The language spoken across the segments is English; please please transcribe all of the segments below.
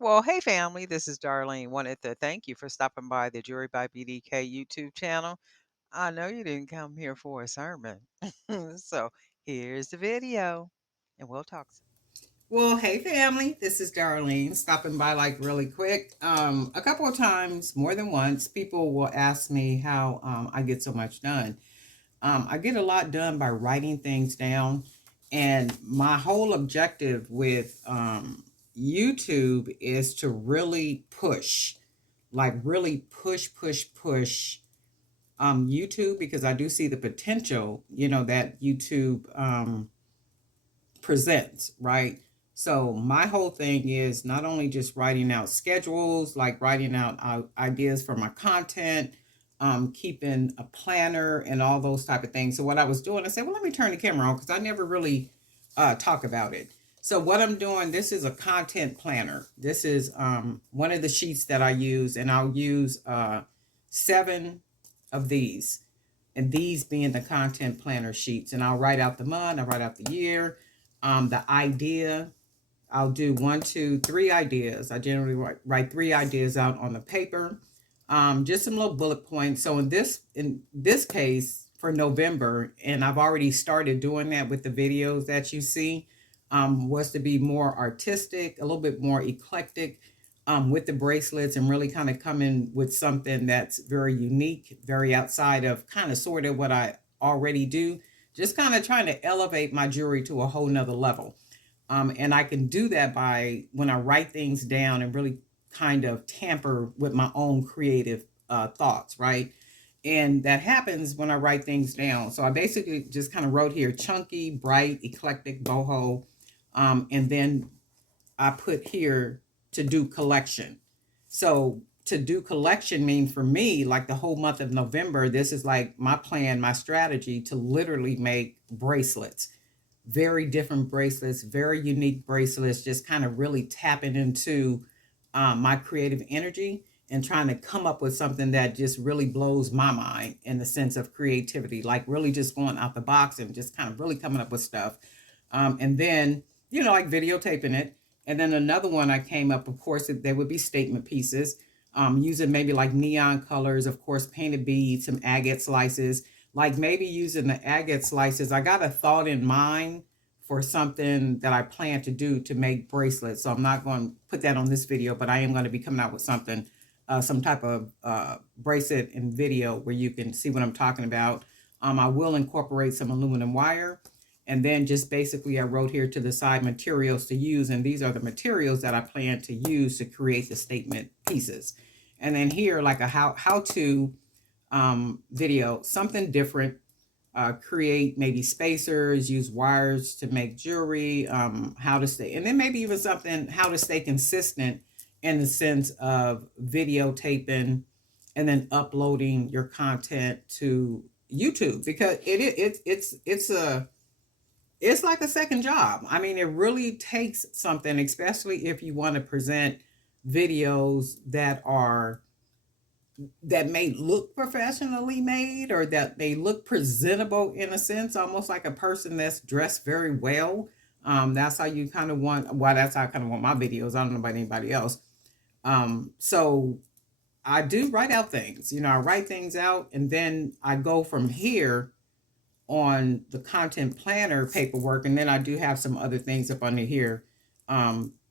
Well, hey family, this is Darlene. Wanted to thank you for stopping by the Jury by BDK YouTube channel. I know you didn't come here for a sermon. So here's the video and we'll talk soon. Well, hey family, this is Darlene stopping by like really quick. A couple of times, more than once, people will ask me how I get so much done. I get a lot done by writing things down, and my whole objective with YouTube is to really push, like really push YouTube because I do see the potential, that YouTube presents, right? So my whole thing is not only just writing out schedules, like writing out ideas for my content, keeping a planner and all those type of things. So what I was doing, I said, well, let me turn the camera on because I never really talk about it. So what I'm doing, this is a content planner. This is one of the sheets that I use, and I'll use 7 of these, and these being the content planner sheets. And I'll write out the month, I write out the year, the idea. I'll do 1, 2, 3 ideas. I generally write 3 ideas out on the paper. Just some little bullet points. So in this case for November, and I've already started doing that with the videos that you see, was to be more artistic, a little bit more eclectic, with the bracelets, and really kind of come in with something that's very unique, very outside of kind of sort of what I already do. Just kind of trying to elevate my jewelry to a whole nother level. And I can do that by when I write things down and really kind of tamper with my own creative thoughts, right? And that happens when I write things down. So I basically just kind of wrote here chunky, bright, eclectic, boho. And then I put here to do collection. So to do collection means for me, like the whole month of November, this is like my plan, my strategy to literally make bracelets. Very different bracelets, very unique bracelets, just kind of really tapping into my creative energy and trying to come up with something that just really blows my mind in the sense of creativity, like really just going out the box and just kind of really coming up with stuff. And then, like videotaping it. And then another one I came up, of course, there would be statement pieces, using maybe like neon colors, of course, painted beads, some agate slices, like maybe using the agate slices. I got a thought in mind for something that I plan to do to make bracelets. So I'm not going to put that on this video, but I am going to be coming out with something, some type of bracelet and video where you can see what I'm talking about. I will incorporate some aluminum wire. And then just basically I wrote here to the side materials to use. And these are the materials that I plan to use to create the statement pieces. And then here, like a how to video, something different. Create maybe spacers, use wires to make jewelry, how to stay, and then maybe even something how to stay consistent in the sense of videotaping and then uploading your content to YouTube because it's like a second job. I mean, it really takes something, especially if you want to present videos that may look professionally made or that may look presentable in a sense, almost like a person that's dressed very well. That's how you kind of want. Well, that's how I kind of want my videos. I don't know about anybody else. So I do write out things. I write things out, and then I go from here on the content planner paperwork, and then I do have some other things up under here,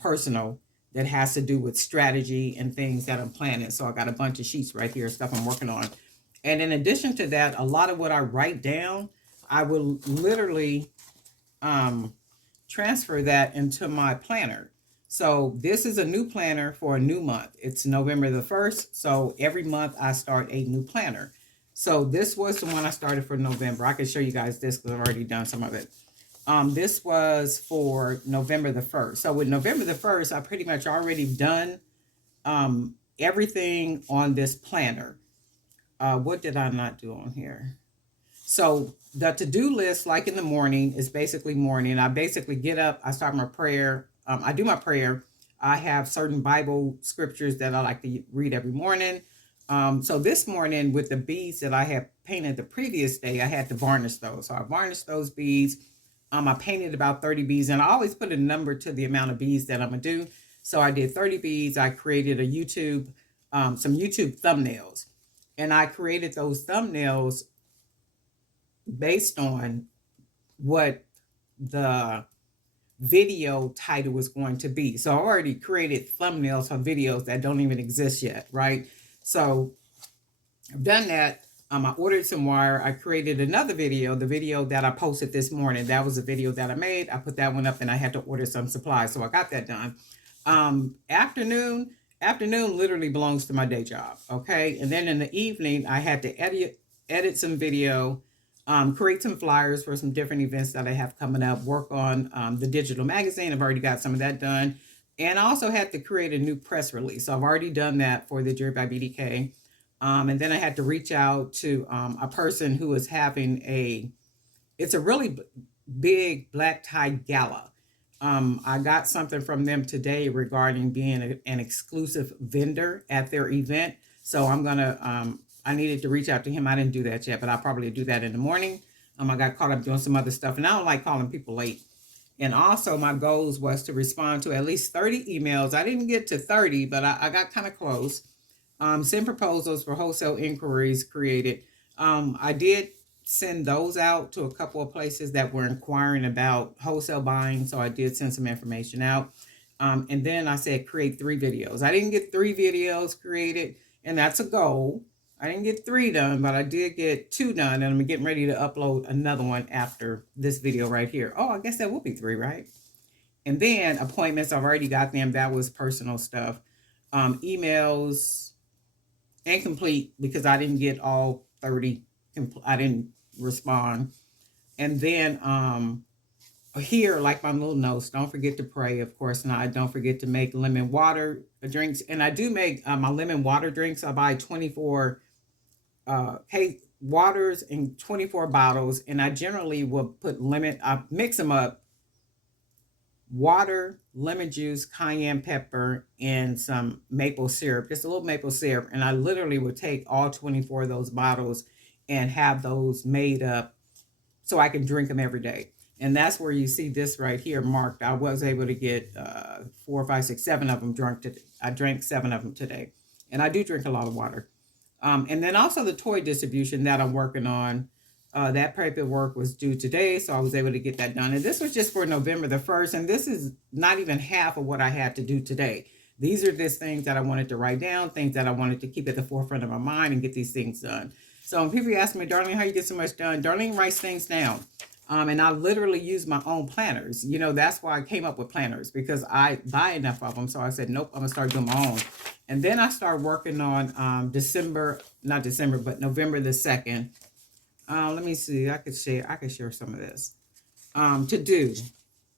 personal, that has to do with strategy and things that I'm planning. So I got a bunch of sheets right here, stuff I'm working on. And in addition to that, a lot of what I write down, I will literally um, transfer that into my planner. So this is a new planner for a new month. It's November the 1st. So every month I start a new planner. So this was the one I started for November. I can show you guys this because I've already done some of it. This was for November the 1st. So with November the 1st, I pretty much already done everything on this planner. What did I not do on here? So the to-do list, like in the morning, is basically morning. I basically get up, I start my prayer. I do my prayer. I have certain Bible scriptures that I like to read every morning. So this morning with the beads that I had painted the previous day, I had to varnish those. So I varnished those beads. I painted about 30 beads, and I always put a number to the amount of beads that I'm gonna do. So I did 30 beads. I created a YouTube, some YouTube thumbnails, and I created those thumbnails based on what the video title was going to be. So I already created thumbnails for videos that don't even exist yet, right? So I've done that. I ordered some wire. I created another video, the video that I posted this morning. That was a video that I made. I put that one up and I had to order some supplies. So I got that done. Afternoon literally belongs to my day job. Okay. And then in the evening, I had to edit some video, create some flyers for some different events that I have coming up, work on the digital magazine. I've already got some of that done. And I also had to create a new press release. So I've already done that for the Jury by BDK. And then I had to reach out to a person who is having it's a really big black tie gala. I got something from them today regarding being an exclusive vendor at their event. So I needed to reach out to him. I didn't do that yet, but I'll probably do that in the morning. I got caught up doing some other stuff, and I don't like calling people late. And also, my goals was to respond to at least 30 emails. I didn't get to 30, but I got kind of close. Send proposals for wholesale inquiries created. I did send those out to a couple of places that were inquiring about wholesale buying. So I did send some information out. And then I said, create 3 videos. I didn't get 3 videos created, and that's a goal. I didn't get 3 done, but I did get 2 done, and I'm getting ready to upload another one after this video right here. Oh, I guess that will be 3, right? And then appointments, I've already got them. That was personal stuff. Emails, incomplete because I didn't get all 30. I didn't respond. And then here, like my little notes, don't forget to pray, of course. And I don't forget to make lemon water drinks. And I do make my lemon water drinks. I buy 24 waters in 24 bottles. And I generally will put lemon, I mix them up, water, lemon juice, cayenne pepper, and some maple syrup, just a little maple syrup. And I literally would take all 24 of those bottles and have those made up so I can drink them every day. And that's where you see this right here marked. I was able to get 4, 5, 6, 7 of them drunk today. I drank 7 of them today. And I do drink a lot of water. And then also the toy distribution that I'm working on. That paperwork was due today, so I was able to get that done. And this was just for November the 1st, and this is not even half of what I had to do today. These are just things that I wanted to write down, things that I wanted to keep at the forefront of my mind and get these things done. So when people ask me, Darlene, how you get so much done? Darlene writes things down. And I literally use my own planners. You know, that's why I came up with planners, because I buy enough of them. So I said, nope, I'm going to start doing my own. And then I started working on November the 2nd. Let me see. I could share some of this. To do.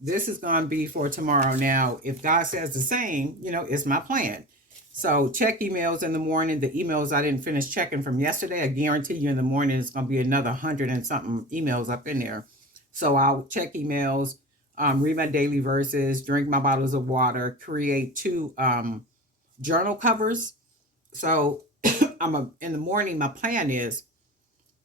This is going to be for tomorrow. Now, if God says the same, you know, it's my plan. So check emails in the morning. The emails I didn't finish checking from yesterday, I guarantee you in the morning it's going to be another 100 and something emails up in there. So I'll check emails, read my daily verses, drink my bottles of water, create 2 journal covers. So in the morning, my plan is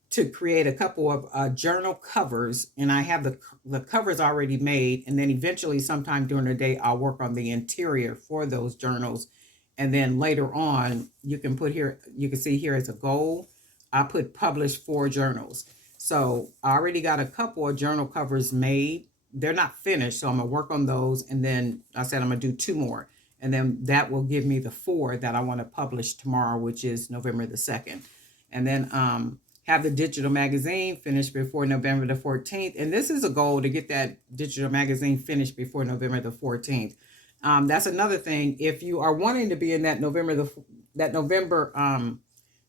to create a couple of journal covers, and I have the covers already made. And then eventually, sometime during the day, I'll work on the interior for those journals. And then later on, you can see here as a goal, I put publish 4 journals. So I already got a couple of journal covers made. They're not finished, so I'm gonna work on those. And then I said I'm gonna do 2 more, and then that will give me the 4 that I want to publish tomorrow, which is November the 2nd. And then have the digital magazine finished before November the 14th. And this is a goal to get that digital magazine finished before November the 14th. That's another thing. If you are wanting to be in that November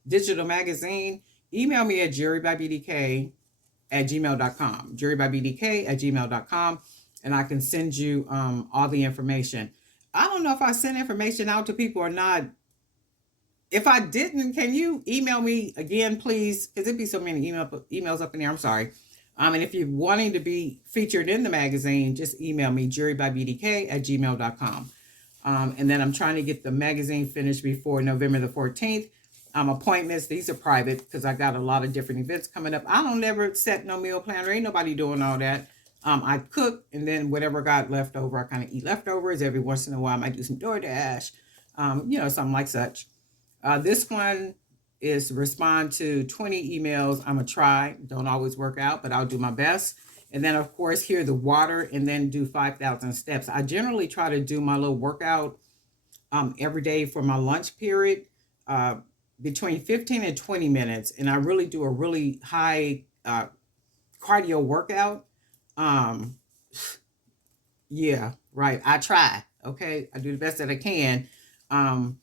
digital magazine, email me at jerrybybdk@gmail.com. jerrybybdk@gmail.com, and I can send you all the information. I don't know if I send information out to people or not. If I didn't, can you email me again, please? Because there'd be so many emails up in there. I'm sorry. And if you're wanting to be featured in the magazine, just email me, jerrybybdk@gmail.com. And then I'm trying to get the magazine finished before November the 14th. Appointments, these are private because I got a lot of different events coming up. I don't ever set no meal planner. Ain't nobody doing all that. I cook, and then whatever got left over, I kind of eat leftovers. Every once in a while, I might do some DoorDash, something like such. This one is respond to 20 emails. I'm going to try. Don't always work out, but I'll do my best. And then, of course, hear the water and then do 5,000 steps. I generally try to do my little workout every day for my lunch period, uh, between 15 and 20 minutes. And I really do a really high cardio workout. Um, yeah, right. I try. Okay. I do the best that I can. Um,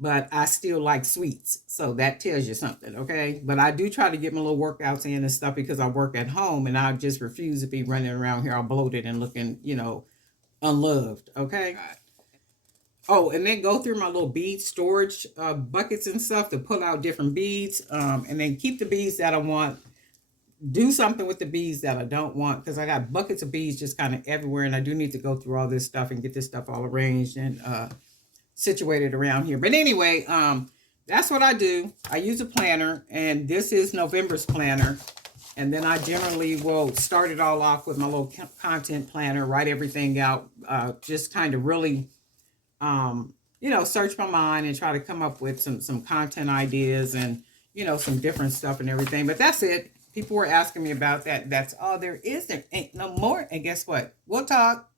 but I still like sweets. So that tells you something, okay? But I do try to get my little workouts in and stuff because I work at home and I just refuse to be running around here all bloated and looking, unloved, okay? Oh, and then go through my little bead storage buckets and stuff to pull out different beads, and then keep the beads that I want. Do something with the beads that I don't want because I got buckets of beads just kind of everywhere, and I do need to go through all this stuff and get this stuff all arranged and situated around here. But anyway, that's what I do. I use a planner, and this is November's planner. And then I generally will start it all off with my little content planner, write everything out, just kind of really, search my mind and try to come up with some content ideas and some different stuff and everything. But that's it. People were asking me about that. That's all there is. There ain't no more. And guess what? We'll talk.